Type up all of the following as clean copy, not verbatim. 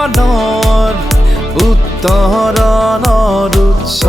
জীৱনৰ উত্তৰণৰ উৎস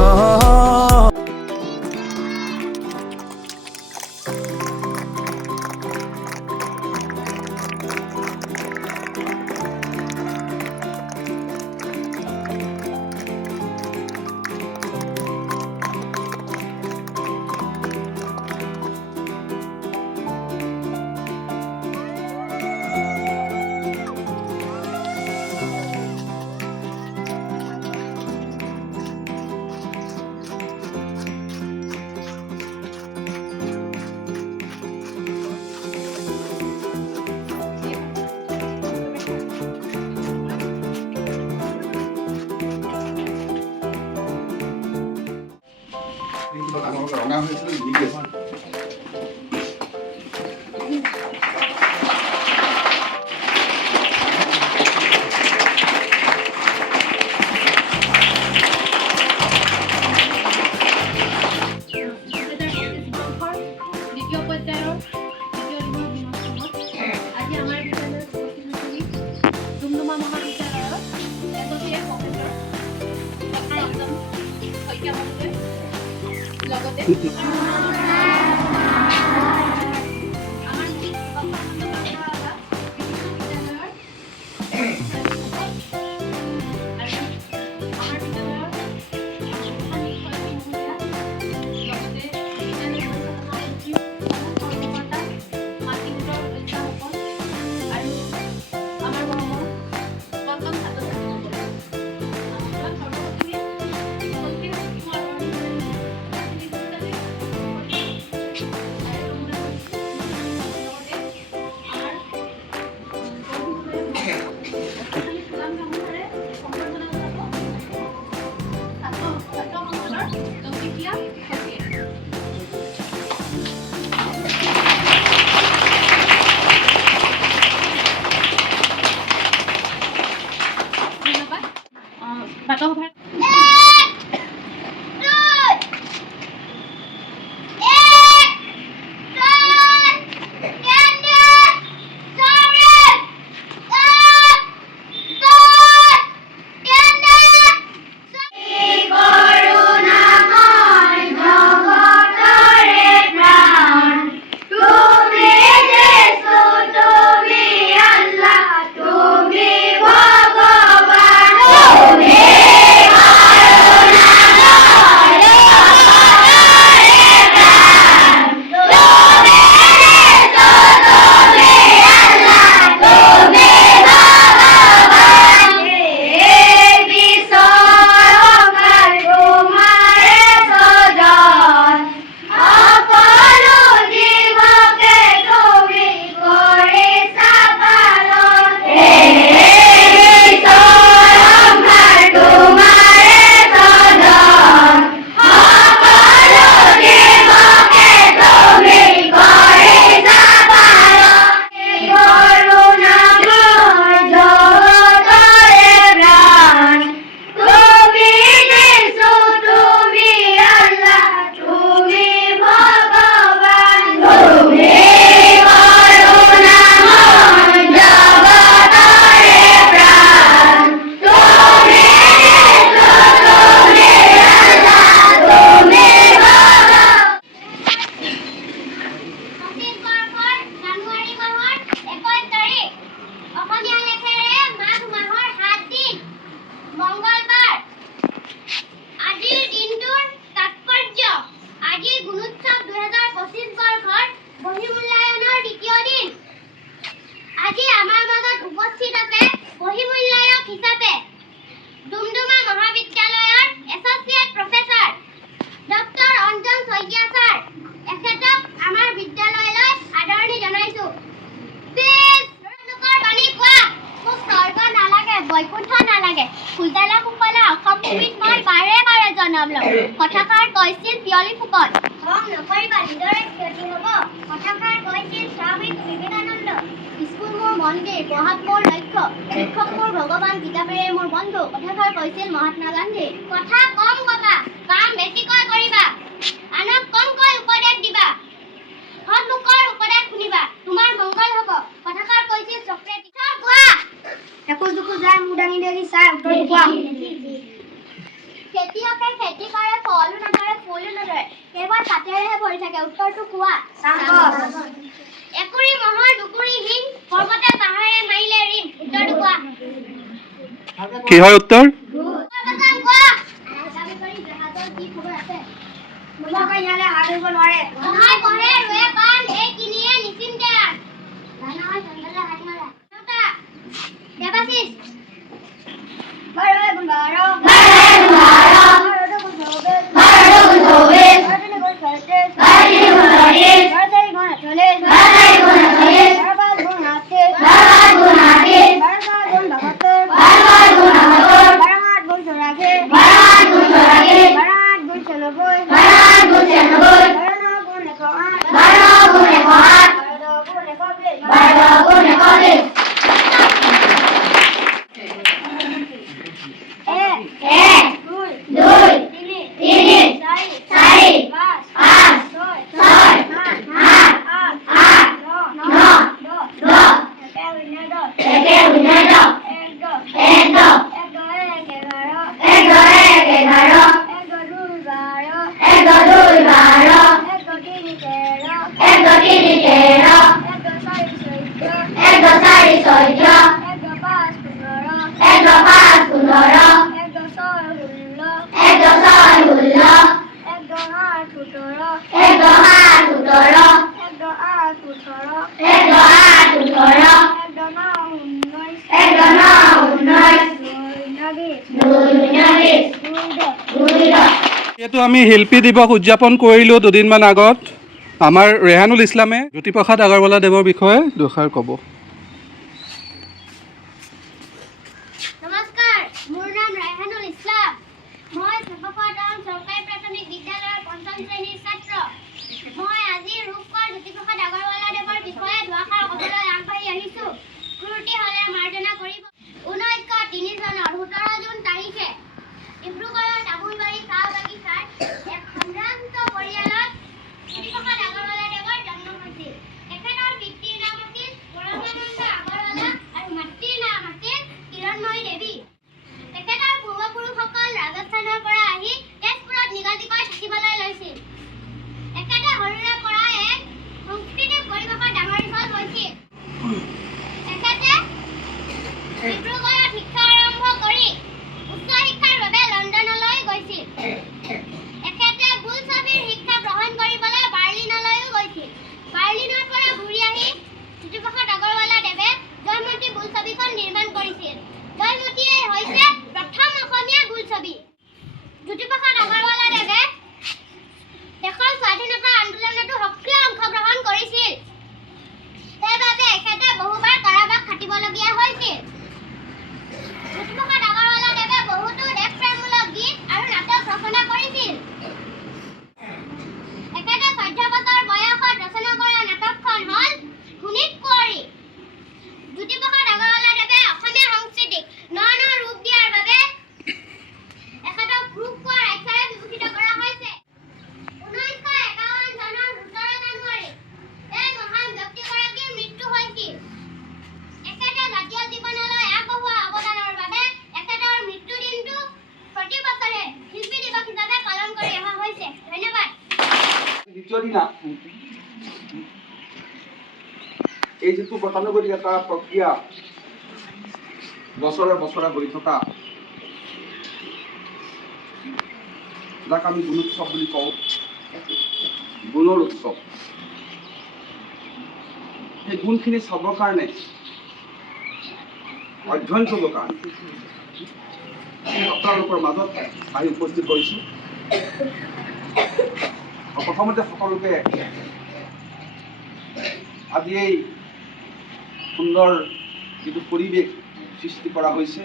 কথাষাৰ কৈছিল পিয়লি ফুকন। খং নকৰিবা, নিজৰে ক্ষতি হ'ব। কথাষাৰ কৈছিল স্বামী বিবেকানন্দ। স্কুল মোৰ মন্দিৰ, পঢ়াত মোৰ লক্ষ্য, শিক্ষক মোৰ ভগৱান, কিতাপেৰে মোৰ বন্ধু। কথাষাৰ কৈছিল মহাত্মা গান্ধী। কথা কম কবা, কাম বেছিকৈ কৰিবা, আনক কমকৈ উপদেশ দিবা, সৎলোকৰ উপদেশ শুনিবা, তোমাৰ মংগল হ'ব। কথাষাৰ কৈছিল চক্ৰেটিছ। কোৱা একোজ দুখোজ যায় মোৰ দাঙি দে খেতিয়কে খেতি কৰে ফলো নধৰে ফুলো নধৰে কেৱল কাটেৰেহে ভৰি থাকে উত্তৰটো কোৱা একুৰি মহৰ দুকুৰি হিং পৰ্বতে পাহাৰে মাৰিলে ৰিং উত্তৰটো কোৱা কি হয় উত্তৰ কোৱা জাহাজৰ কি খবৰ আছে মুবাকা ইয়ালে হাৰিব নোৱাৰে নহয় পঢ়ে ৰুৱে পান এই কিনিয়ে নিচিন্তে আন নহয় চন্দলে হাৰি মাৰা নটা দেৱাশিষ বাৰৱে গুণবাৰ এইটো আমি শিল্পী দিৱস উদযাপন কৰিলোঁ দুদিনমান আগত আমাৰ ৰেহানুল ইছলামে জ্যোতিপ্ৰসাদ আগৰৱালাদেৱৰ বিষয়ে দুষাৰ ক'ব নমস্কাৰ মোৰ নাম ৰেহানুল ইছলাম মই চৰকাৰী প্ৰাথমিক বিদ্যালয়ৰ পঞ্চম শ্ৰেণীৰ ছাত্ৰ মই আজি ৰূপকৰ জ্যোতিপ্ৰসাদ আগৰৱালাদেৱৰ বিষয়ে দুআষাৰ ক'বলৈ আগবাঢ়ি আহিছোঁ স্মৃতি হ'লে মাৰ্জনা কৰিব 1903 চনৰ 17 জুন তাৰিখে ডিব্ৰুগড়ৰ তামোলবাৰী চাহ বাগিচাৰ এক সম্ভ্ৰান্ত পৰিয়ালত জ্যোতিপ্ৰসাদ আগৰৱালাদেৱৰ জন্ম হৈছিল তেখেতৰ পিতৃৰ নাম আছিল পৰমানন্দ আগৰৱালা আৰু মাতৃৰ নাম আছিল কিৰণময়ী দেৱী তেখেতৰ পূৰ্বপুৰুষসকল ৰাজস্থানৰ পৰা আহি তেজপুৰত নিগাজিকৈ থাকিবলৈ লৈছিল তেখেতে সৰুৰে পৰাই এক সাংস্কৃতিক পৰিৱেশত ডাঙৰ দীঘল হৈছিল তেখেতে ডিব্ৰুগড়ত শিক্ষা আৰম্ভ কৰি উচ্চ শিক্ষাৰ বাবে লণ্ডনলৈ গৈছিল তেখেতে বোলছবিৰ শিক্ষা গ্ৰহণ কৰিবলৈ বাৰ্লিনলৈও গৈছিল বাৰ্লিনৰ পৰা ঘূৰি আহি জ্যোতিপ্ৰসাদ আগৰৱালাদেৱে জয়মতী বোলছবিখন নিৰ্মাণ কৰিছিল জয়মতীয়ে হৈছে প্ৰথম অসমীয়া বোলছবি জ্যোতিপ্ৰসাদ আগৰৱালাদেৱে দেশৰ স্বাধীনতা আন্দোলনতো সক্ৰিয় অংশগ্ৰহণ কৰিছিল সেইবাবে এখেতে বহুবাৰ কাৰাবাস খাটিবলগীয়া হৈছিল জ্যোতিপ্ৰসাদ আগৰৱালাদেৱে বহুতো দেশপ্ৰেমমূলক গীত আৰু নাটক ৰচনা কৰিছিল এখেতে 14 বছৰ বয়সত ৰচনা কৰা নাটকখন হ'ল ধুনীত কুঁৱৰী জ্যোতিপ্ৰসাদ আগৰৱালাদেৱে অসমীয়া সংস্কৃতিক ন ৰূপ দিয়াৰ বাবে এখেতক ৰূপ কোৱাৰ আখ্যাৰে বিভূষিত কৰা হৈছে 1951 চনৰ 17 জানুৱাৰী এই মহান ব্যক্তিগৰাকীৰ মৃত্যু হৈছিল এখেতে জাতীয় জীৱনলৈ আগবঢ়োৱা অৱদানৰ বাবে এখেতৰ মৃত্যু দিনটো প্ৰতি বছৰে শিল্পী দিৱস হিচাপে পালন কৰি অহা হৈছে ধন্যবাদ দ্বিতীয় দিনা এই যিটো গতানুগতিক এটা প্ৰক্ৰিয়া বছৰে বছৰে হৈ থকা যাক আমি গুণোৎসৱ বুলি কওঁ গুণৰ উৎসৱ সেই গুণখিনি চাবৰ কাৰণে অধ্যয়ন কৰিবৰ কাৰণে আপোনালোকৰ মাজত আহি উপস্থিত হৈছোঁ প্ৰথমতে সকলোকে আজি এই সুন্দৰ যিটো পৰিৱেশ সৃষ্টি কৰা হৈছে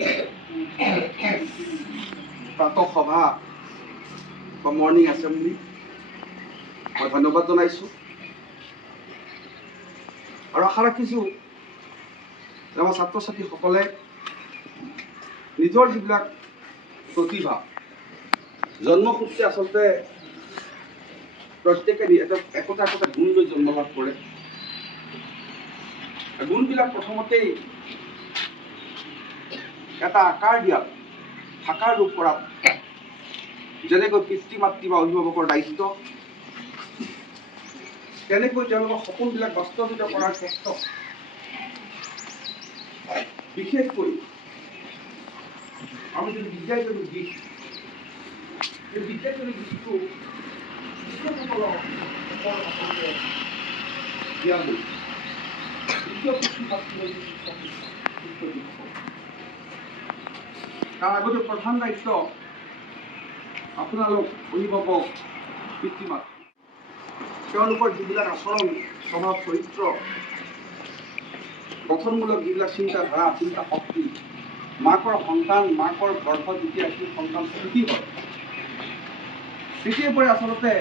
প্ৰাতঃ সভা বা মৰ্ণিং এছেম্বলি মই ধন্যবাদ জনাইছোঁ আৰু আশা ৰাখিছোঁ যে আমাৰ ছাত্ৰ ছাত্ৰীসকলে নিজৰ যিবিলাক প্ৰতিভা জন্মসূত্ৰে আচলতে প্ৰত্যেকে একোটা একোটা গুণ লৈ জন্ম লাভ কৰে গুণবিলাক প্ৰথমতেই এটা আকাৰ দিয়াত ভাষাৰ ৰূপ কৰাত যেনেকৈ পিতৃ মাতৃ বা অভিভাৱকৰ দায়িত্ব, তেনেকৈ তেওঁলোকৰ সপোনবিলাক বাস্তৱায়িত কৰাৰ ক্ষেত্ৰত বিশেষকৈ আমি যদি বিদ্যায়তনিক দিশ, এই বিদ্যায়তনিক দিশটো শিক্ষকসকলক দিয়া হ'ল। দ্বিতীয় পিতৃ মাতৃ হৈছে শিক্ষক। তাৰ আগতে প্ৰধান দায়িত্ব আপোনালোক অভিভাৱক, পিতৃ মাতৃ, তেওঁলোকৰ যিবিলাক আচৰণ, স্বভাৱ, চৰিত্ৰ, গঠনমূলক যিবিলাক চিন্তাধাৰা, চিন্তা শক্তি, মাকৰ গৰ্ভত যেতিয়া এটি সন্তান সৃষ্টি হয়, তেতিয়াৰ পৰাই আচলতে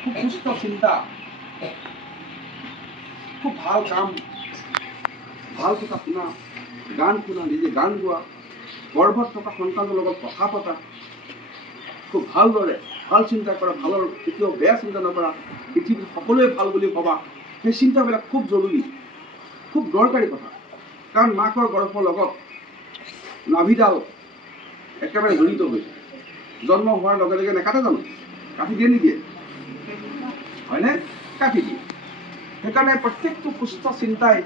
খুব সুস্থ চিন্তা, খুব ভাল কাম, ভাল কথা শুনা, গান শুনা, নিজে গান গোৱা, গৰ্ভত থকা সন্তানৰ লগত কথা পতা, খুব ভালদৰে ভাল চিন্তা কৰা, ভালৰ কেতিয়াও বেয়া চিন্তা নকৰা, পৃথিৱীত সকলোৱে ভাল বুলি ভবা, সেই চিন্তাবিলাক খুব জৰুৰী, খুব দৰকাৰী কথা। কাৰণ মাকৰ গৰ্ভৰ লগত নাভিডাল একেবাৰে জড়িত হৈছে। জন্ম হোৱাৰ লগে লগে নেকাটে জানো? কাটি দিয়ে নিদিয়ে? হয়নে? কাটি দিয়ে। সেইকাৰণে প্ৰত্যেকটো সুস্থ চিন্তাই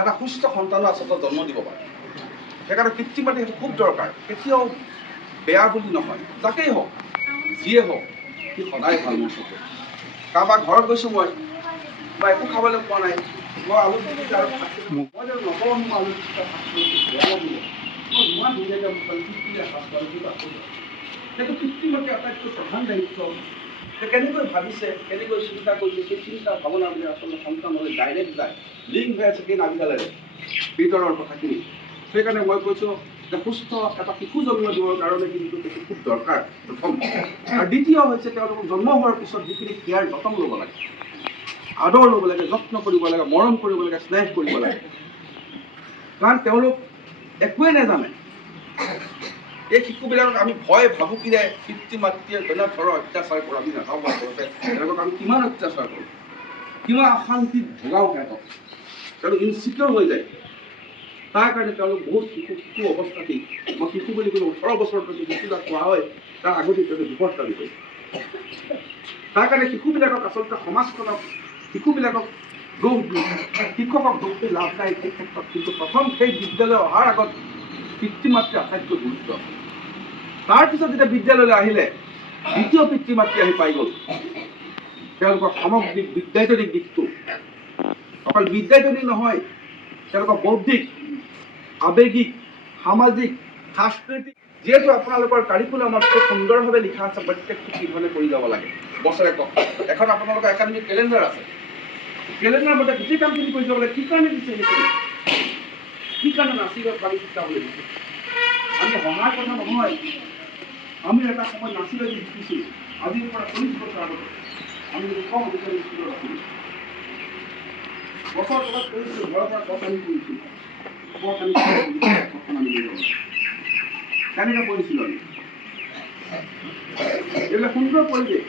এটা সুস্থ সন্তানো আচলতে জন্ম দিব পাৰে। সেইকাৰণে পিতৃ মাতৃ সেইটো খুব দৰকাৰ। কেতিয়াও বেয়া বুলি নহয়, যাকেই হওক, যিয়ে হওক, সি সদায় ভাল মোৰ চকুত। কাৰোবাৰ ঘৰত গৈছোঁ মই, বা একো খাবলৈ পোৱা নাই, মই আলু পিটিকা আৰু ভাত খাইছোঁ, মই যে নকওঁ মই আলু পিটিকা ভাত খাইছোঁ, বেয়া লাগিব, মই ইমান ধুনীয়াকৈ পিতৃয়ে ভাত খাইছোঁ। সেইটো পিতৃ মাতৃৰ আটাইতকৈ প্ৰধান দায়িত্ব। কেনেকৈ ভাবিছে, কেনেকৈ চিন্তা কৰিছে, সেই চিন্তা ভাৱনাবিলাক আচলতে সন্তানলৈ ডাইৰেক্ট যায়, লিংক হৈ আছে সেই নাভিডালেৰে ভিতৰৰ কথাখিনি। সেইকাৰণে মই কৈছোঁ যে সুস্থ এটা শিশু জন্ম দিবৰ কাৰণে কিন্তু সেইটো খুব দৰকাৰ প্ৰথম। আৰু দ্বিতীয় হৈছে তেওঁলোকক জন্ম হোৱাৰ পিছত যিখিনি কেয়াৰ যতন ল'ব লাগে, আদৰ ল'ব লাগে, যত্ন কৰিব লাগে, মৰম কৰিব লাগে, স্নেহ কৰিব লাগে। কাৰণ তেওঁলোক একোৱেই নাজানে। এই শিশুবিলাকক আমি ভয় ভাবুকিৰে পিতৃ মাতৃয়ে যেনে ধৰণৰ অত্যাচাৰ কৰোঁ, আমি নাথাকোঁ আচলতে তেওঁলোকক আমি কিমান অত্যাচাৰ কৰোঁ, কিমান অশান্তিত ভোগাওঁ সিহঁতক, তেওঁলোক ইনচিকিউৰ হৈ যায়। তাৰ কাৰণে তেওঁলোক বহুত শিশু অৱস্থাতেই, মই শিশু বুলি ক'লোঁ 18 বছৰলৈকে শিশুবিলাক কোৱা হয়, তাৰ আগতে তেওঁলোকে বিপদকাৰী হয়। তাৰ কাৰণে শিশুবিলাকক আচলতে সমাজখনক, শিশুবিলাকক দোষ দি, শিক্ষকক দোষ দি লাভ নাই এই ক্ষেত্ৰত। কিন্তু প্ৰথম সেই বিদ্যালয় অহাৰ আগত পিতৃ মাতৃ আটাইতকৈ গুৰুত্ব। তাৰপিছত যেতিয়া বিদ্যালয়লৈ আহিলে দ্বিতীয় পিতৃ মাতৃ আহি পাই গ'ল, তেওঁলোকৰ সামগ্ৰিক বিদ্যায়তনিক দিশটো, অকল বিদ্যায়তনিক নহয়, তেওঁলোকৰ বৌদ্ধিক, আৱেগিক, সামাজিক, সাংস্কৃতিক, যিহেতু আপোনালোকৰ কাৰিকুলামত খুব সুন্দৰভাৱে লিখা আছে প্ৰত্যেকটো কি ধৰণে কৰি যাব লাগে। বছৰেকত এখন আপোনালোকৰ একাডেমিক কেলেণ্ডাৰ আছে, কেলেণ্ডাৰ মতে গোটেই কামখিনি কৰি যাব লাগে। কি কাৰণে দিছে সেইখিনি? কি কাৰণে নাচিব পাৰি শিকাবলৈ দিছে? আমি সহায় কথা নহয়, আমি এটা সময় নাচিবলৈ শিকিছিলোঁ। আজিৰ পৰা 40 বছৰ আগতে আমি কম অধিকাৰী স্কুলত আছিলোঁ, বছৰ তলত কৰিছিলোঁ, ঘৰৰ পৰা কথা আমি কৰিছিলোঁ, কেনেকৈ পঢ়িছিলোঁ আমি? এইবিলাক সুন্দৰ পৰিৱেশ,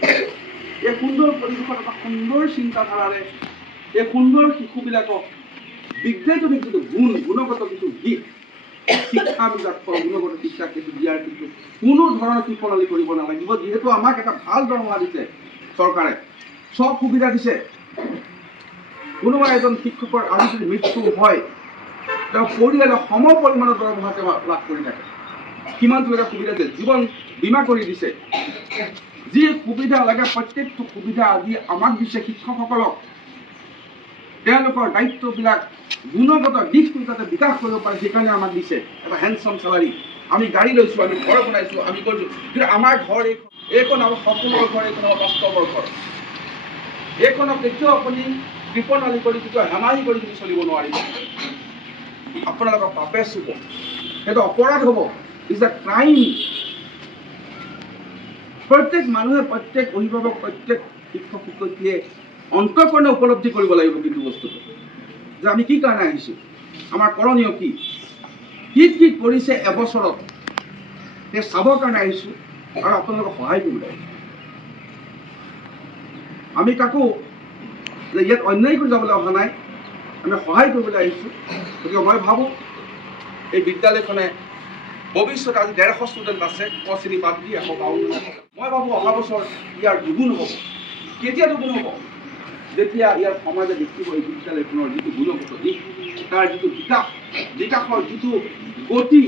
এই সুন্দৰ পৰিৱেশত এটা সুন্দৰ চিন্তাধাৰাৰে এই সুন্দৰ শিশুবিলাকক বিদ্যায়তনিক যিটো গুণগত যিটো দিশ, শিক্ষাবিলাক গুণগত শিক্ষা সেইটো দিয়াৰ কিন্তু কোনো ধৰণৰ কৃপণালি কৰিব নালাগিব। যিহেতু আমাক এটা ভাল দৰমহা দিছে চৰকাৰে, চব সুবিধা দিছে। কোনোবা এজন শিক্ষকৰ আজি যদি মৃত্যু হয়, তেওঁ পৰিয়ালে সম পৰিমাণৰ দৰমহা তেওঁ লাভ কৰি থাকে। কিমানটো সুবিধা দিছে, জীৱন বীমা কৰি দিছে। যি সুবিধা লাগে প্ৰত্যেকটো সুবিধা আজি আমাক দিছে শিক্ষকসকলক। তেওঁলোকৰ দায়িত্ববিলাক গুণগত দিশটো যাতে বিকাশ কৰিব পাৰে সেইকাৰণে আমাক দিছে এটা হেণ্ডচাম চেলাৰী। আমি গাড়ী লৈছোঁ, আমি ঘৰ বনাইছোঁ, আমি কৰিছোঁ, কিন্তু আমাৰ ঘৰ এইখন আমাৰ সপোনৰ ঘৰ, এইখন আমাৰ বাস্তৱৰ ঘৰ। এইখনক কেতিয়াও আপুনি কৃপণালি কৰি কেতিয়াও হেমাহি কৰি কিন্তু চলিব নোৱাৰিব। আপোনালোকৰ পাপে চুব, সেইটো অপৰাধ হ'ব, ইজ এ ক্ৰাইম। প্ৰত্যেক মানুহে, প্ৰত্যেক অভিভাৱক, প্ৰত্যেক শিক্ষক শিক্ষয়িত্ৰীয়ে অন্তঃকৰণে উপলব্ধি কৰিব লাগিব কিন্তু বস্তুটো যে আমি কি কাৰণে আহিছোঁ, আমাৰ কৰণীয় কি, কি কি কৰিছে এবছৰত, সেই চাবৰ কাৰণে আহিছোঁ আৰু আপোনালোকক সহায় কৰিবলৈ আহিছোঁ। আমি কাকো যে ইয়াত অন্যায় কৰি যাবলৈ অহা নাই, আমি সহায় কৰিবলৈ আহিছোঁ। গতিকে মই ভাবোঁ এই বিদ্যালয়খনে ভৱিষ্যত আজি 150 ষ্টুডেণ্ট আছে, ক শ্ৰেণী বাদ দি 152। মই ভাবোঁ অহা বছৰ ইয়াৰ দুগুণ হ'ব। কেতিয়া দুগুণ হ'ব? যেতিয়া ইয়াৰ সমাজে দেখিব এই বিদ্যালয়খনৰ যিটো গুণগত দিশ, তাৰ যিটো বিকাশৰ যিটো গতি,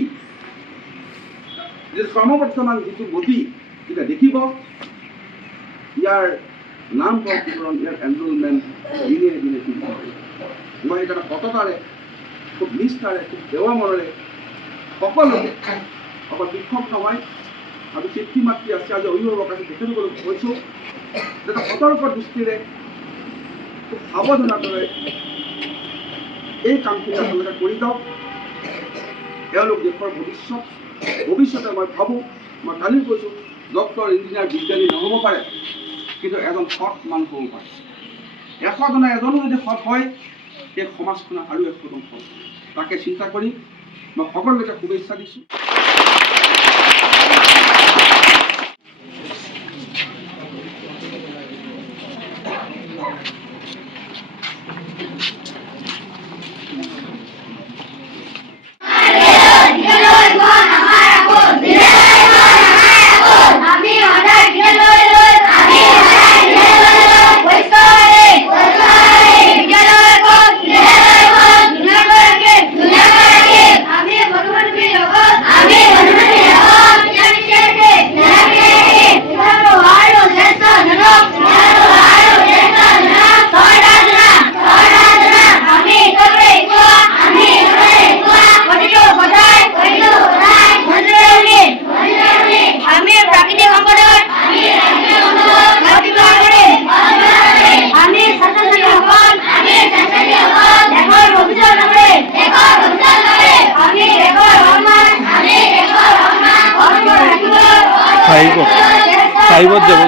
যে ক্ৰমবৰ্ধমান যিটো গতি যেতিয়া দেখিব, ইয়াৰ নাম পঞ্জীকৰণ, ইয়াৰ এনৰোলমেণ্ট দিনে দিনে বৃদ্ধি হ'ব। মই সেইকাৰণে সততাৰে, খুব নিষ্ঠাৰে, খুব দেৱা মনেৰে সকলোকে, অকল শিক্ষক নহয়, আৰু পিতৃ মাতৃ আছে, আজি অভিভাৱক আছে, তেখেতসকলক কৈছোঁ যাতে সতৰ্ক দৃষ্টিৰে, খুব সাৱধানতাৰে এই কামখিনি আপোনালোকে কৰি যাওক। এওঁলোক দেশৰ ভৱিষ্যতে মই ভাবোঁ, মই কালি কৈছোঁ, ডক্টৰ, ইঞ্জিনিয়াৰ, বিজ্ঞানী নহ'ব পাৰে, কিন্তু এজন সৎ মানুহ হ'ব পাৰে। 100জনে এজনো যদি সৎ হয়, সেই সমাজখনে আৰু 100জন সৎ। তাকে চিন্তা কৰি মই সকলোকে শুভেচ্ছা দিছোঁ। ফাইভত যাব।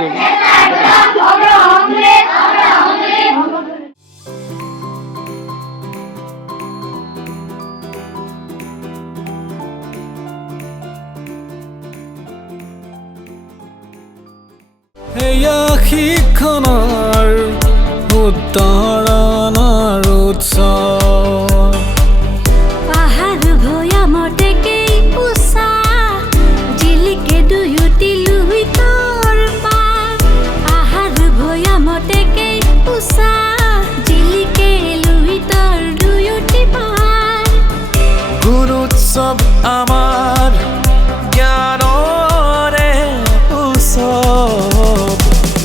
এয়া শিক্ষণৰ উত্তৰণৰ উৎসৱ। পাহাৰ ভৈয়ামতেকেই উষা জিলিকে দুয়োটি লুহিতৰ পাৰ। পাহাৰ ভৈয়ামতেকেই উষা জিলিকে লুহিতৰ দুয়োটি পাৰ। গুণ উৎসৱ আমাৰ জ্ঞানৰে উৎসৱ।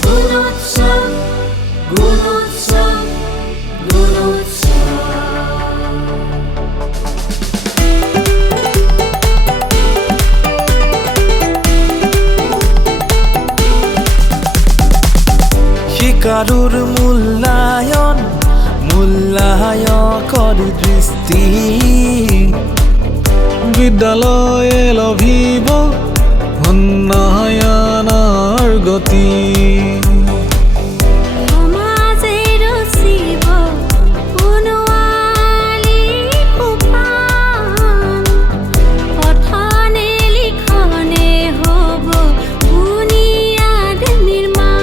গুণোৎসৱ গুণোৎসৱ গুণোৎসৱ। শিকাৰুৰ মূল্যায়কৰী দৃষ্টি। বিদ্যালয়ে লভিব উন্নয়নৰ গতি। সমাজে ৰচিব সোণোৱালী সোপান। পঠনে লিখনে হ'ব বুনিয়াদ নিৰ্মাণ।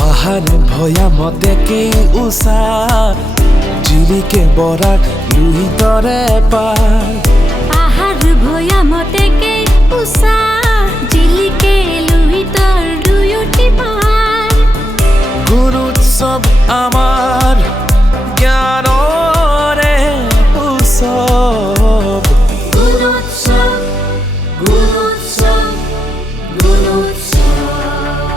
পাহাৰ ভৈয়ামতেকেই উষা জিলিকে বৰাক লুহিতৰে পাৰ। পাহাৰ ভৈয়ামতেকেই উষা জিলিকে লুহিতৰ দুয়োটি পাৰ। গুণ উৎসৱ আমাৰ জ্ঞানৰে উৎসৱ। গুণোৎসৱ গুণোৎসৱ গুণোৎসৱ।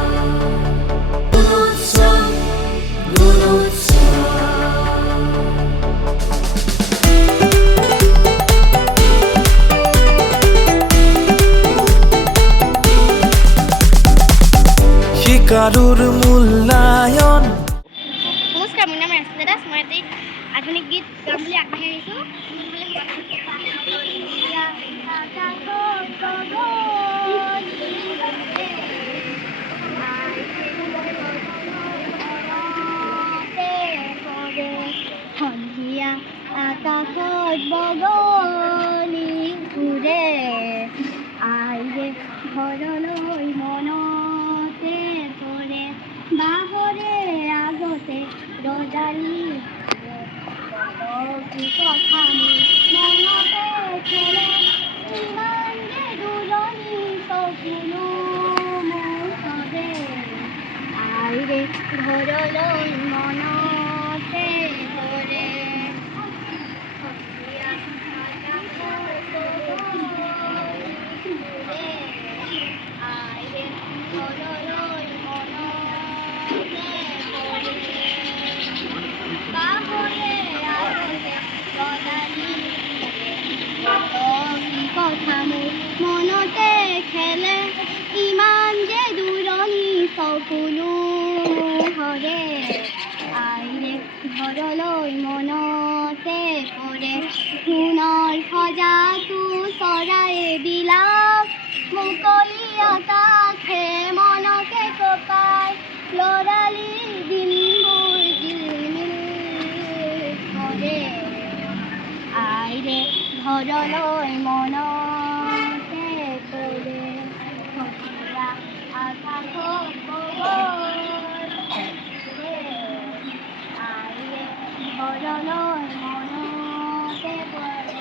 কাৰুৰ মূল্যায়ন নমস্কাৰ মোৰ নাম ৰাস্তা দাস মই এটি আধুনিক গীত গাম বুলি আগবাঢ়ি আহিছোঁ সন্ধিয়া আকাশত বগলী উৰে আইৰে ঘৰলৈ মনতে পৰে বাহৰে আগতে ৰজালি কথা মনতে খেলে ইমান যে দুজনী চকুলো মুখতে আইৰে ঘৰলৈ মনতে পৰে কথা মনতে খেলে ইমান যে দূৰণি চকুলো হৰে আইৰে ঘৰলৈ মনতে পৰে সোণৰ সজাটো চৰাই বিলাক মুকলি আকাশে মনতে কপাই লৰালি দিনবোৰ জিলমিল কৰে আইৰে ঘৰলৈ মনতে পৰে সন্ধিয়া আকাশত আইৰে ঘৰলৈ মনতে পৰে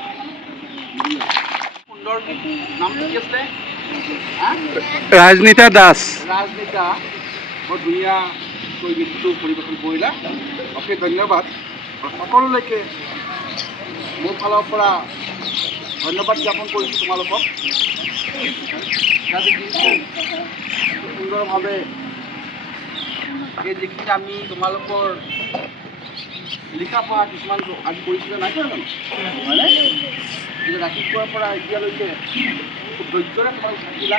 সুন্দৰ নামটো কি আছিলে ৰাজনীতা দাস ৰাজনীতা বৰ ধুনীয়াকৈ গীতটো পৰিৱেশন কৰিলা অশেষ ধন্যবাদ আৰু সকলোলৈকে মোৰ ফালৰ পৰা ধন্যবাদ জ্ঞাপন কৰিছোঁ তোমালোকক আজি দিনটো সুন্দৰভাৱে এই যিখিনি আমি তোমালোকৰ লিখা পঢ়া কিছুমান আজি কৰিছিলে নাই কৰা জানো হয়নে এতিয়া ৰাতিপুৱাৰ পৰা এতিয়ালৈকে খুব ধৈৰ্যৰে তোমালোক থাকিলা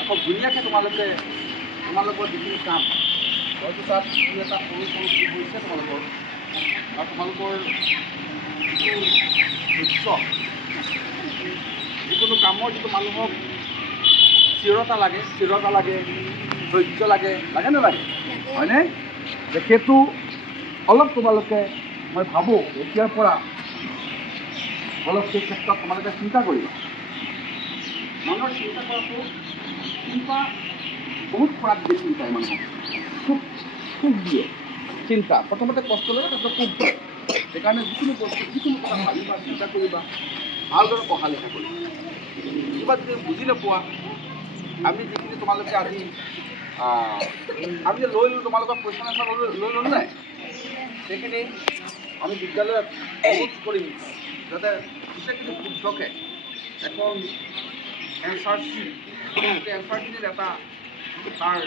আকৌ ধুনীয়াকৈ তোমালোকৰ যিখিনি কাম হয়তো তাত দুই এটা সৰু সৰু কি হৈছে তোমালোকৰ আৰু তোমালোকৰ যিটো ধৈৰ্য যিকোনো কামৰ যিটো মানুহক স্থিৰতা লাগে ধৈৰ্য লাগে নালাগে হয়নে যে সেইটো অলপ তোমালোকে মই ভাবোঁ এতিয়াৰ পৰা অলপ সেই ক্ষেত্ৰত তোমালোকে চিন্তা কৰিবা মানুহৰ চিন্তা কৰাটো চিন্তা বহুত খৰাক দিয়ে চিন্তাই মানুহক সুখ দিয়ে চিন্তা প্ৰথমতে কষ্ট ল'বা তাৰপিছত সুখ দিয়ে সেইকাৰণে যিকোনো বস্তু যিকোনো কথা ভাবিবা চিন্তা কৰিবা ভালদৰে পঢ়া লিখা কৰিবা কিবা যদি বুজি নোপোৱা আমি যিখিনি তোমালোকে আজি আমি যে লৈ ল'লোঁ তোমালোকৰ কুৱেশ্যন এনচাৰ লৈ ল'লোঁ নাই সেইখিনি আমি বিদ্যালয়ত অনুৰোধ কৰিম যাতে গোটেইখিনি শুদ্ধকৈ এখন এনচাৰ এনচাৰখিনিৰ এটা তাৰ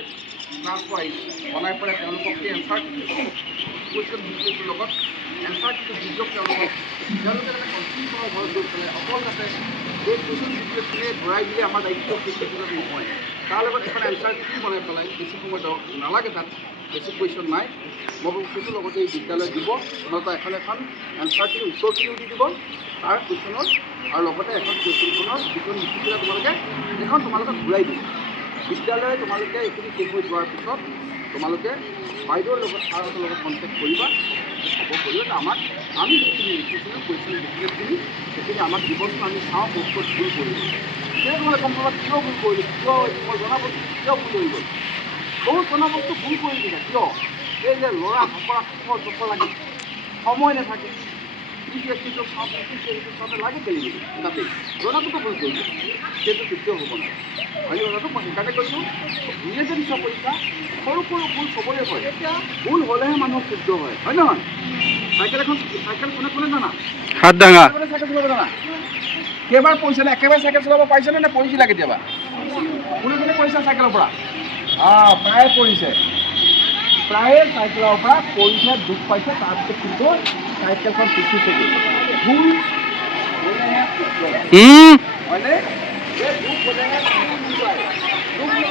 ক্লাছ ৱাইজ বনাই পেলাই তেওঁলোকক সেই এনচাৰখিনি কুৱেশ্যন ভিডিঅ'টোৰ লগত এনচাৰখিনি ভিডিঅ'ক তেওঁলোকে যাতে কনফিউজনৰ ঘৰত গৈ পেলাই অকল যাতে এই কুৱেশ্যন ভিডিঅ'খিনিয়ে ঘূৰাই দিলে আমাৰ দায়িত্ব সেইটো নহয় তাৰ লগত এখন এনচাৰখিনি বনাই পেলাই বেছি সময় নালাগে তাত বেছি কুৱেশ্যন নাই মই সেইটো লগতে এই বিদ্যালয় দিব নহ'লে এখন এনচাৰখিনি উত্তৰখিনিও দি দিব তাৰ কুৱেশ্যনৰ আৰু লগতে এখন কুৱেশ্যনখনৰ যিখন লিখি পেলাই তোমালোকে সেইখন তোমালোকে ঘূৰাই দিব বিদ্যালয়ে তোমালোকে এইখিনি শেষ হৈ যোৱাৰ পিছত তোমালোকে বাইদেউৰ লগত ছাৰহঁতৰ লগত কণ্টেক্ট কৰিবা খবৰ কৰিবা যে আমি যিখিনি লিখিছিলোঁ কুৱেশ্যন লিখিছিলোঁ সেইখিনি আমাক দিবচোন আমি চাওঁ ক'ত ভুল কৰিলোঁ সেই তোমালোকে গম পাবা কিয় ভুল কৰিলোঁ কিয় মই জনা বস্তু কিয় ভুল হৈ গ'ল বহুত জনা বস্তু ভুল কৰি দিলে কিয় এই যে ল'ৰা সকলা জপ লাগে সময় নাথাকে কিন্তু চাওঁতে লাগে খেলি তাতে জনাটোতো ভুল কৰিছে সেইটো কেতিয়াও হ'ব নোৱাৰে হয়নে কথাটো মই সেইকাৰণে কৈছোঁ ধুনীয়াকৈ দিছা পৰীক্ষা সৰু ভুল চবৰে হয় ভুল হ'লেহে মানুহ শুদ্ধ হয় নহয় চাইকেল কোনে জানা হাত ডাঙা চাইকেল চলাব জানা কেইবাৰ পৰিছেনে একেবাৰে চাইকেল চলাব পাৰিছেনে নে পৰিছিলা কেতিয়াবা কোনে পৰিছা চাইকেলৰ পৰা প্ৰায়ে পৰিছে প্ৰায়ে চাইকেলৰ পৰা পৰিছে দুখ পাইছে তাৰপিছত কিন্তু চাইকেলখন পিছিছেগৈ ভুল হ'লেহে শুদ্ধ হয়নে এই দুখ হ'লেহে দুখ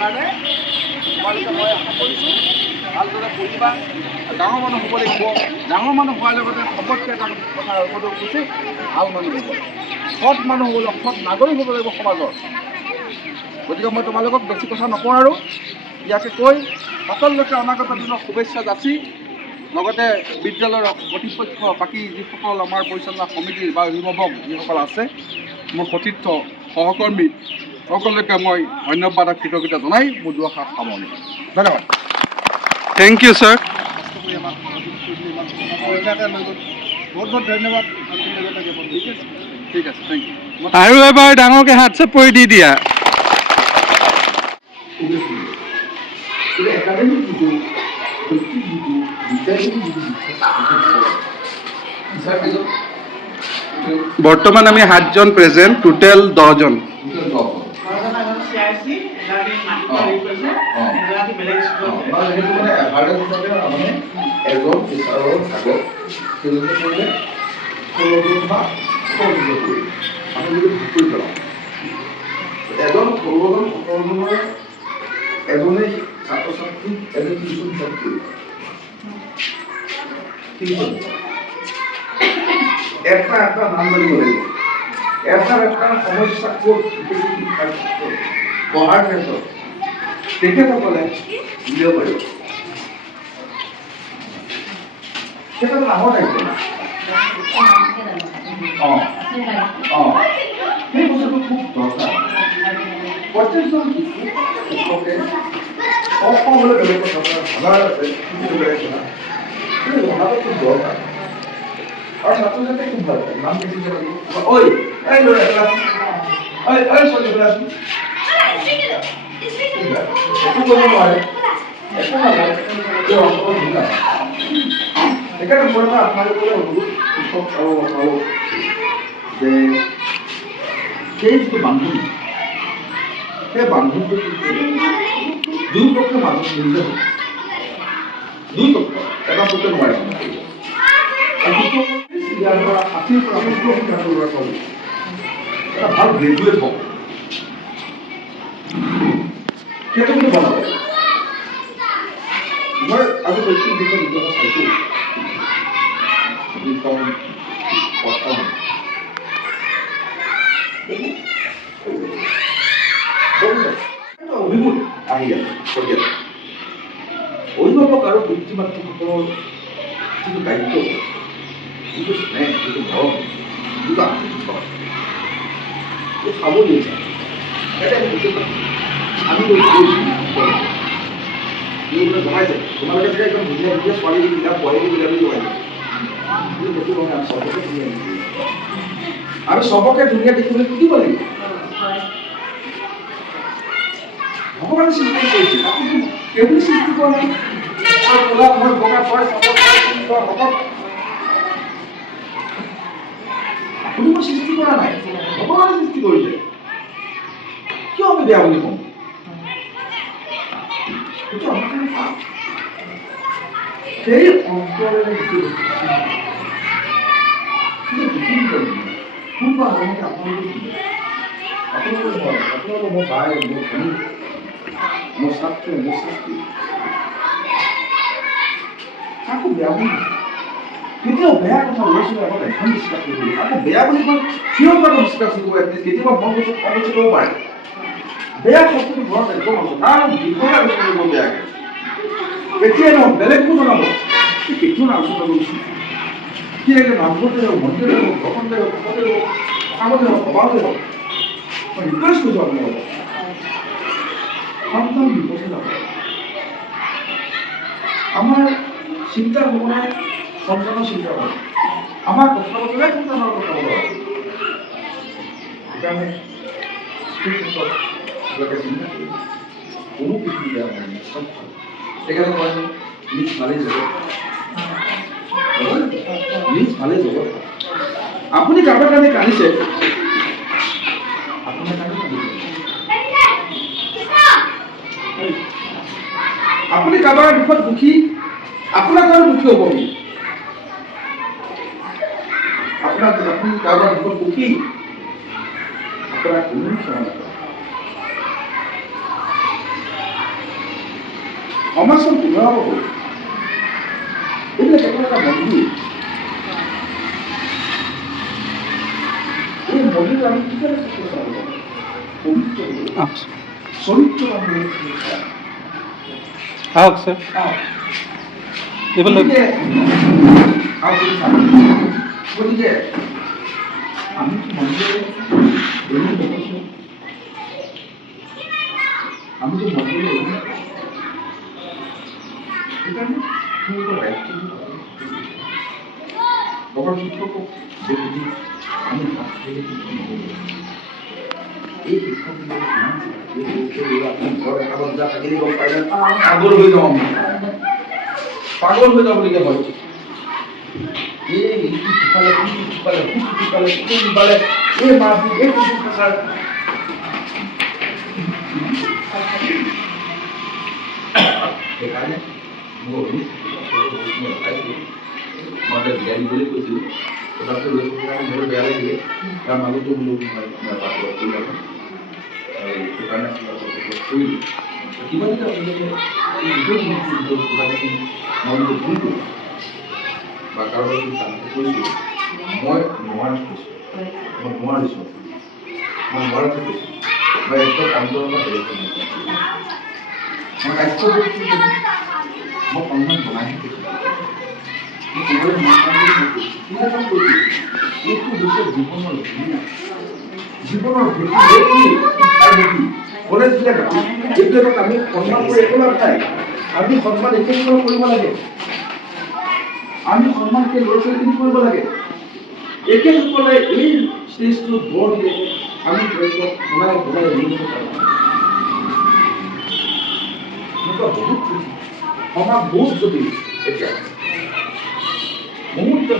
কাৰণে তোমালোকে মই আশা কৰিছোঁ ভালদৰে পঢ়িবা, ডাঙৰ মানুহ হ'ব লাগিব। ডাঙৰ মানুহ হোৱাৰ লগতে চবতকৈ এটা কথা হ'ব উচিত ভাল মানুহ হ'ব, সৎ মানুহ হ'ব লাগিব, সৎ নাগৰিক হ'ব লাগিব সমাজৰ। গতিকে মই তোমালোকক বেছি কথা নকওঁ আৰু ইয়াকে কৈ সকলোকে অনাগত দিনৰ শুভেচ্ছা যাচি লগতে বিদ্যালয়ৰ কৰ্তৃপক্ষ বাকী যিসকল আমাৰ পৰিচালনা সমিতিৰ বা অভিভাৱক যিসকল আছে, মোৰ সতীৰ্থ সহকৰ্মী সকলোকে মই ধন্যবাদ আৰু কৃতজ্ঞতা জনাই মোৰ দুআষাৰ সামৰণি। ধন্যবাদ। Thank you sir. বহুত বহুত ধন্যবাদ। ঠিক আছে, থেংক ইউ। আৰু এবাৰ ডাঙৰকৈ হাত চাপৰি দি দিয়া। একাডেমিক যিটো শৈক্ষিক যিটো বিদ্যালয়ৰ যিটো বৰ্তমান আমি 7জন প্ৰেজেণ্ট, টোটেল 10জন। এজনে ছাত্ৰ ছাত্ৰী এজন টিউশ্যন ছাত্ৰী এটা নাম জানিব লাগিব। এটা সমস্যা ক'ত পঢ়াৰ ক্ষেত্ৰত তেখেতসকলে উলিয়াব পাৰিব। সেইটো ডাঙৰ দায়িত্ব। সেই বস্তুটো খুব দৰকাৰ। প্ৰত্যেকজন শিক্ষকে অসমলৈ বেলেগ কথা ভাষাৰ আছে, বেলেগ কথা কিন্তু ভাষাটো খুব দৰকাৰ। আৰু ছাত্ৰ ছাত্ৰীয়ে খুব ভাল পায়। নাম বেছি লাগিব। ঐ এই ল'ৰা ছোৱালী একো কৰিব নোৱাৰে, একো নালাগে, সেইকাৰণে মোৰ এটা আপোনালোকলৈ অনুৰোধ শিক্ষক আৰু অভিভাৱক যে সেই যিটো বান্ধৱী, সেই বান্ধৱীটো দুই পক্ষৰ মাজত মিলিলে হ'ব। দুই পক্ষ এটা পক্ষে নোৱাৰে। ইয়াৰ পৰা 60ৰ পৰা 70 শিক্ষাৰ্থীৰ ল'ৰা ছোৱালী এটা ভাল গ্ৰেজুৱেট হওক, সেইটো কিন্তু বনাব। মই আজি শৈক্ষিক দিশৰ ভিতৰত চাইছোঁ অভিমুখ আহি আছে পৰ্যায়ত। অভিভাৱক আৰু পিতৃ মাতৃসকলৰ যিটো দায়িত্ব, যিটো স্নেহ, যিটো মৰম, যিটো আতিথ্য, এই চাবলগীয়া আমি জনাই যায় তোমালোকে যে একদম ধুনীয়া ধুনীয়া ছোৱালী কিতাপ পঢ়ি কিতাপি জনাই যায়। কিন্তু সেইটো নহয়, আমি চবকে ধুনীয়া আমি চবকে ধুনীয়া দেখিবলৈ শিকিব লাগিব। ভগৱানে সৃষ্টি কৰিছে, আপুনি কেৱল সৃষ্টি কৰা নাই। ক'লা ঘৰ বগা ঘৰ আপুনি মই সৃষ্টি কৰা নাই, ভগৱানে সৃষ্টি কৰিছে। কিয় আমি বেয়া বুলি কওঁ? সেইটো আমাৰ কাৰণে ভাল। সেই অন্তৰেৰে যিটো কোনোবা ধৰণে আপোনালোকৰ মোৰ বাই, মোৰ ভনী, মোৰ ছাত্ৰী, মোৰ ছাত্ৰী কাকো বেয়া বুলি কেতিয়াও বেয়া কথা ওলাইছিলে আগত এখন ডিছকাছ কৰিব। আকৌ বেয়া বুলি কয় কিয় কাকো ডিছকাছ কৰিব? এটলিষ্ট কেতিয়াবা মন গৈছে কম ক'ব পাৰে। বেয়া শব্দটো ঘৰত একদম আছে, কাৰণ বিষয়ে আলোচনা কৰিব বেয়াকৈ এতিয়াই নহয়, বেলেগকো জনাব কেতিয়াও আলোচনা কৰিছোঁ। কি লাগে নামঘৰতে হওক, মন্দিৰতে হওক, ভকতে হওক, ভকতে হওক, কামতে হওক, সভাতে হওক, মই ৰিকুৱেষ্ট কৰিছোঁ আপোনালোকক সন্তান বিপথে যাব। আমাৰ চিন্তা হ'ব নাই, সন্তানৰ চিন্তা কৰে। আমাৰ কথা বতৰাই সন্তানৰ কথা বতৰা। সেইকাৰণে চিন্তা কৰি কোনো পৃথিৱী বেয়া নহয়, চব ভাল। সেইকাৰণে কয় নিজ ভালেই জগত, নিজ ভালেই জগত। আপুনি কাৰোবাৰ কাৰণে কান্দিছে, আপোনাৰ কাৰণে কান্দিছে। আপুনি কাৰোবাৰ দুখত দুখী, আপোনাৰ কাৰণে দুখী হ'ব নেকি? আপুনি কাৰোবাৰ দুখত দুখী, আপোনাৰ কোনো ক্ষমা নকৰে। সমাজখন পোন্ধৰ হ'ল এইবিলাক একো এটা মন্দিৰ এই মন্দিৰটো আমি কি কাৰণে পবিত্ৰ চৰিত্ৰ আহক ছাৰ এইফালে গতিকে আমি মন্দিৰে আমি মন্দিৰে সেইকাৰণে বগৰ শিক্ষকক যদি আমি এই শিক্ষকবিলাক আপুনি ঘৰ একালত যা থাকিলে গম পাই যায় পাগল হৈ যাওঁ আমি পাগল হৈ যাবলগীয়া হয় এই সিফালে সিফালে এই মাহটো এই ভাষাৰ সেইকাৰণে মোৰ মই বিয়াৰি বুলি কৈছিলোঁ তথাপিতো মোৰ বেয়া লাগিলে তাৰ মাজতো বোলো সেইকাৰণে কৰিলোঁ কিবা যদি আপোনালোকে মনটো ভুল কৰোঁ বা কাৰোবাৰ যদি কামটো কৰিছোঁ মই নোৱাৰিছোঁ মই নোৱাৰাটো কৈছোঁ মই একদম কামটোৰ পৰা বেলেগ মই কাৰ্য কৰিছোঁ মই সন্মান জনাইহে কৈছোঁ এইটো হৈছে জীৱনৰ জীৱনৰ গণেশবিলাক এইবিলাকক আমি সন্মান কৰি একো লাভ নাই আমি সন্মান একেসকল কৰিব লাগে আমি সন্মানকে ল'ৰা ছোৱালীখিনি কৰিব লাগে একেসকলে এই ষ্টেজটো বৰ দিয়ে আমি বনাই বহুত সমাজ বহুত জটিল এতিয়া মুহূৰ্তে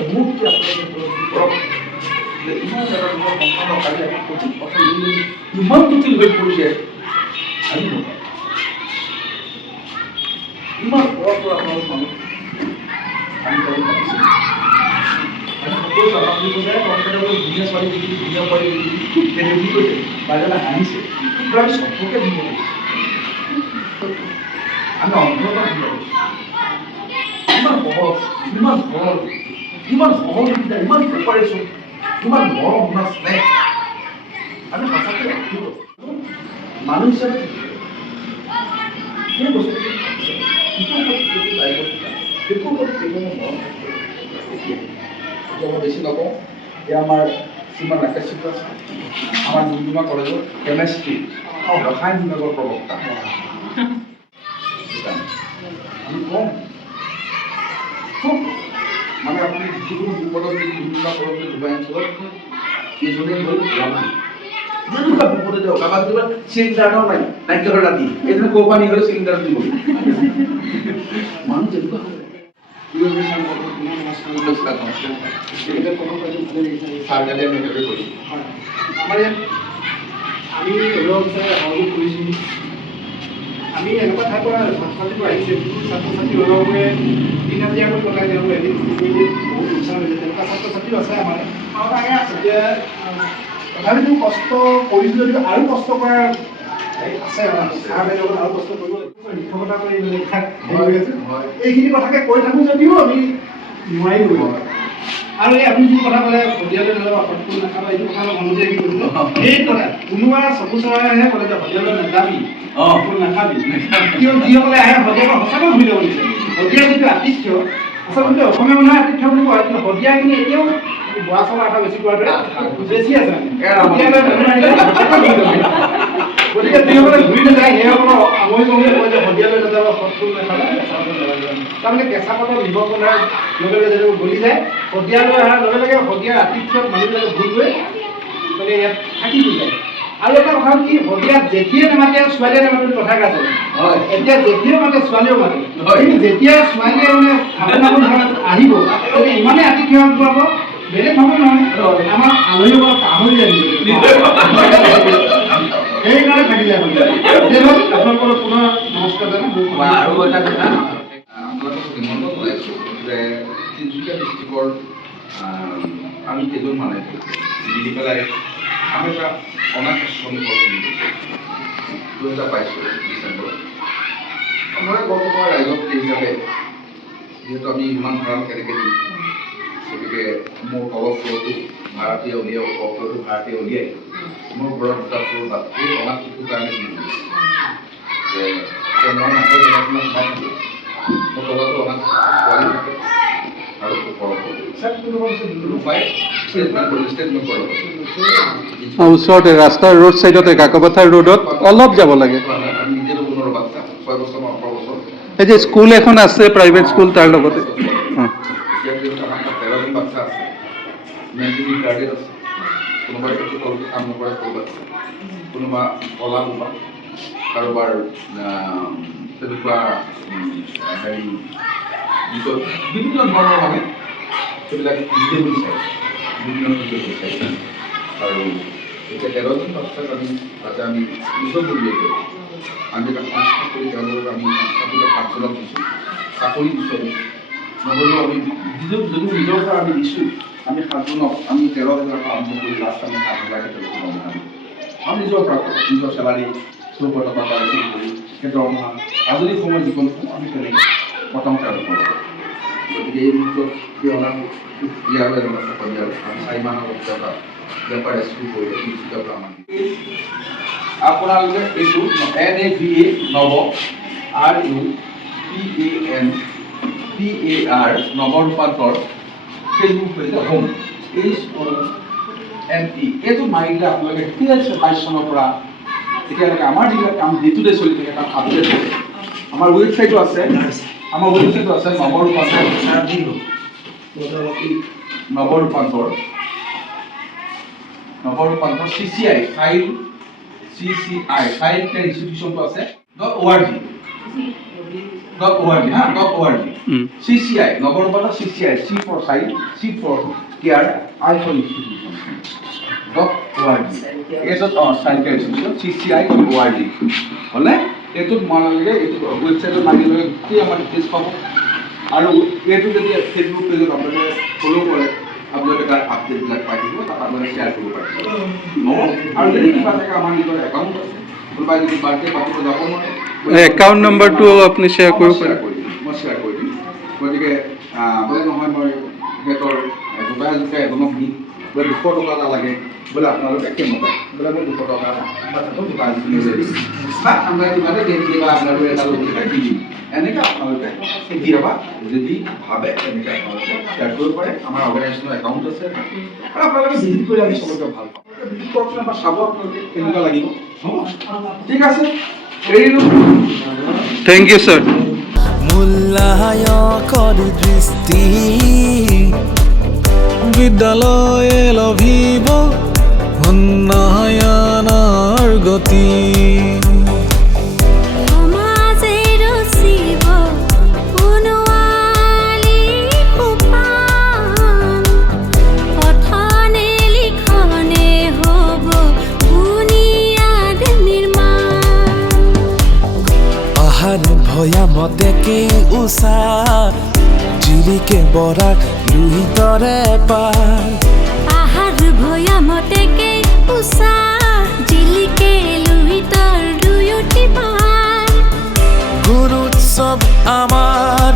ইমান এটা সন্মানৰ কালি আমি সঠিক কথা ইমান জটিল হৈ পৰিছে আমি ইমান ঘৰৰ পৰা আমাৰ মানুহ আমি কালি পাতিছোঁ আমি সকলো আপুনি কৈছে কম্পিউটাৰ ধুনীয়া ছোৱালী ধুনীয়া পোৱালী তেনে বুলি কৈছে বাইদেৱে হাঁহিছে কিন্তু আমি চবকে দিব লাগিছে আমি অন্তৰতা দিব লাগিছে ইমান সহজ ইমান সৰল ইমান সহযোগিতা ইমান প্ৰিপাৰেশ্যন ইমান মৰম ইমান স্নেহ আমি সঁচাকৈ মানুহ হিচাপে সেই বস্তুটো মই বেছি নকওঁ এয়া আমাৰ শ্ৰীমান ৰাকেশ চিত্ৰ আছে আমাৰ ডুমডুমা কলেজৰ কেমেষ্ট্ৰি ৰসায়ন বিভাগৰ প্ৰবক্তা আমি কম খুব মানে আপুনি যিকোনো বিপদত যদি ডুমডুমা কলেজৰ ডুবাই অঞ্চলত এইজনে হ'ল ৰামী যেনেকুৱা বিপদে দিয়ক কাৰোবাক কিবা চিলিণ্ডাৰ নাই নাইকিয়া ৰাতি এইজনে কোম্পানী হ'লে চিলিণ্ডাৰ দিব মানুহ যেনেকুৱা হয় আমাৰ ইয়াত আমি সহযোগ কৰিছোঁ আমি এনেকুৱা ঠাইৰ পৰা ছাত্ৰ ছাত্ৰীবোৰ আহিছে ছাত্ৰ ছাত্ৰী অভাৱে দিনাতীয়াকৈ কটাই তেওঁলোকে এদিন বহুত উৎসাহ হৈছে তেনেকুৱা ছাত্ৰ ছাত্ৰীও আছে আমাৰ আগে আছে যে তথাপিতো কষ্ট কৰিছোঁ যদিও আৰু কষ্ট কৰাৰ আছে ছাৰ বাইদেউত আৰু কষ্ট কৰিব লাগিব শিক্ষকতা কৰি আছে এইখিনি কথাকে কৈ থাকোঁ যদিও আমি নোৱাৰি কৰিব আৰু এই আপুনি যি কথা ক'লে শদিয়ালৈ নাযাব ফটফুল নাখাব এইটো কথা মনতে কি কৈছিলোঁ এই কথা কোনোবা চকু চৰাইহে ক'লে যে শদিয়ালৈ নাযাবি ফটফুল নাখাবি কিয় যিসকলে আহে শদিয়াৰ সঁচাকৈ ঘূৰি যাব দিছে শদিয়াৰ যিটো আতিথ্য আচলতে অসমীয়া মানুহৰ আতিথ্য বুলি কয় কিন্তু শদিয়াখিনি এতিয়াও বৰা চাউলৰ আশা বেছি কৰাটো বেছি আছে গতিকে যিসকলে ঘূৰি নাযায় সেইসকলক আমৰি কমলৈ কয় যে শদিয়ালৈ নাযাব ফটফুল নাখাব তাৰমানে কেঁচা পাতৰ নিমখ বনাৰ লগে লগে যেতিয়া গলি যায় শদিয়ালৈ অহাৰ লগে লগে শদিয়াৰ আতিথ্যত মানুহবিলাকে ভুল গৈ মানে ইয়াত থাকি যায় আৰু এটা কথা কি শদিয়াত যেতিয়াই নামাতে ছোৱালীয়ে নামাতে কথা এটা আছে এতিয়া যেতিয়াই মাতে ছোৱালীও মাতে কিন্তু যেতিয়া ছোৱালীয়ে মানে আপোন ঘৰত আহিব তেতিয়া ইমানেই আতিথ্য পাব বেলেগ ভাবে নহয় আমাৰ আলহীসকলক পাহৰি যায় সেইকাৰণে থাকি যায় আপোনালোকৰ পুনৰ নমস্কাৰ জনাই আৰু এটা কথা আপোনালোকক নিমন্ত্ৰণ জনাইছোঁ যে তিনিচুকীয়া ডিষ্ট্ৰিক্টৰ আমি কেইজন মানে মিলি পেলাই আমি এটা অনাথ আশ্ৰম 2022 ডিচেম্বৰত মই কওঁ মই ৰাইজক এই হিচাপে যিহেতু আমি ইমান ভাড়া কেনেকৈ দিম গতিকে মোৰ তলৰ ফ্ল'ৰটো ভাড়াতে উলিয়াই ওপৰ ফ্ল'ৰটো ভাড়াতে উলিয়াই মোৰ ঘৰত দুটা ফ্ল'ৰ বাদ সেই অনাথ শিশুৰ কাৰণে দিম যে মই নাকৰ জেগাখনত সোমাই থাকোঁ মোৰ তলতো অনাথ পোৱালি থাকে আৰু ওপৰত উপায় ষ্টেটমেণ্ট কৰোঁ ওচৰতে ৰাস্তাৰ ৰোড চাইডতে কাকপথাৰ ৰোডত অলপ যাব লাগে। আমি নিজেতো পোন্ধৰ বাচ্চা 6 বছৰ বা 18 বছৰ এই যে স্কুল এখন আছে প্ৰাইভেট স্কুল তাৰ লগতে আমাৰ 13জন বাচ্চা আছে মেণ্টেলি গাৰ্ডেড আছে কোনোবাই কাম নকৰা সৰু বাচ্চা কোনোবা কলা বোবা কাৰোবাৰ তেনেকুৱা হেৰি বিভিন্ন ধৰণৰ মানে সেইবিলাক নিজে বিচাৰে বিভিন্ন বিচাৰে আৰু এতিয়া 13জন বাচ্চাক আমি তাতে আমি নিজৰ উলিয়াই কৰোঁ আমি এটা সংস্থা কৰি তেওঁলোকক আমি সংস্থাবিলাক কাৰ্যকলাপ দিছোঁ চাকৰি দিছোঁ নহ'লেও আমি যদি নিজৰ পৰা আমি দিছোঁ আমি 7জনক আমি 13,000 আৰম্ভ কৰি লাষ্ট আমি 7,000 তেওঁলোকক দৰমহা দিওঁ আমি নিজৰ পৰা নিজৰ চেলাৰী 100 টকা পৰা ৰিচিভ কৰি সেই দৰমহা আজৰি সময়ত জীৱনটো আমি তেনেকৈ প্ৰথমতে আৰম্ভ কৰোঁ গতিকে এই মুহূৰ্তত অনাৰ ইয়াৰো এজন আছে পৰিয়াল আমি 4 মাহৰ অভিজ্ঞতা ইয়াৰ পৰা ৰেস্কিউ কৰিলে পৰা আমাৰ আপোনালোকে এইটো NAVA নৱ RUPANPAR নৱ ৰূপান্তৰ ফেচবুক পেজ হোম HOME এইটো মাৰিলে আপোনালোকে 2022 চনৰ পৰা এতিয়ালৈকে আমাৰ যিবিলাক কাম ডে টু ডে চলি থাকে তাত আপডেট হয় আমাৰ ৱেবছাইটো আছে নৱ ৰূপান্তৰ CCI চাইল্ড কেয়াৰ ইনষ্টিটিউশ্যনটো আছে .org CCI নৱ ৰূপান্তৰ CCI C for child C for care I for institution .org এইটোত চাইল্ড কেয়াৰ ইনষ্টিটিউশ্যন CCI.org হ'লে এইটোত মাৰিলে এইটো ৱেবছাইটত মাৰিলে গোটেই আমাৰ ডিটেইলছ পাব আৰু এইটো যদি ফেচবুক পেজত আপোনালোকে ফ'ল' কৰে আপোনালোকে তাৰ আপডেটবিলাক পাই থাকিব তাত আপোনালোকে শ্বেয়াৰ কৰিব পাৰিব আৰু যদি কিবা থাকে আমাৰ নিজৰ একাউণ্ট আছে কোনোবাই যদি বাৰ্থডে পাতিব যাব নোৱাৰে একাউণ্ট নম্বৰটো আপুনি শ্বেয়াৰ কৰিব পাৰে মই শ্বেয়াৰ কৰি দিম গতিকে বোলে নহয় মই সিহঁতৰ জোকাই এজনক দিম বোলে 200 টকা এটা লাগে বোলে আপোনালোকে কেনেকুৱা বোলে মই 200 টকা আমরা কিভাবে দেখি বা আপনাদের এটা লোকটা কি এনেকা আপনাদের কেতিয়াবা যদি ভাবে এনেকা আপনাদের শেয়ার করতে পারে আমার অর্গানাইজেশনের অ্যাকাউন্ট আছে আর আপনাদের ভিজিট করে আমি সবাইকে ভালো ভিজিট করতে বা সাব আপনাদের কেনেকা লাগিব ঠিক আছে এরিলো থ্যাংক ইউ স্যার মূল্যায় কৰি দৃষ্টি বিদ্যালয়ে লভিব উন্নয়নৰ গতি সমাজে ৰচিব সোণোৱালী সোপান পঠনে লিখনে হ'ব বুনিয়াদ নিৰ্মাণ আহাৰ ভৈয়ামতেকে উষা জিলিকে বৰাক লুহিতৰে পাৰ আহাৰ ভৈয়ামতেকে উষা জিলিকে লুহিতৰ দুয়োটি পাৰ গুণোৎসৱ আমাৰ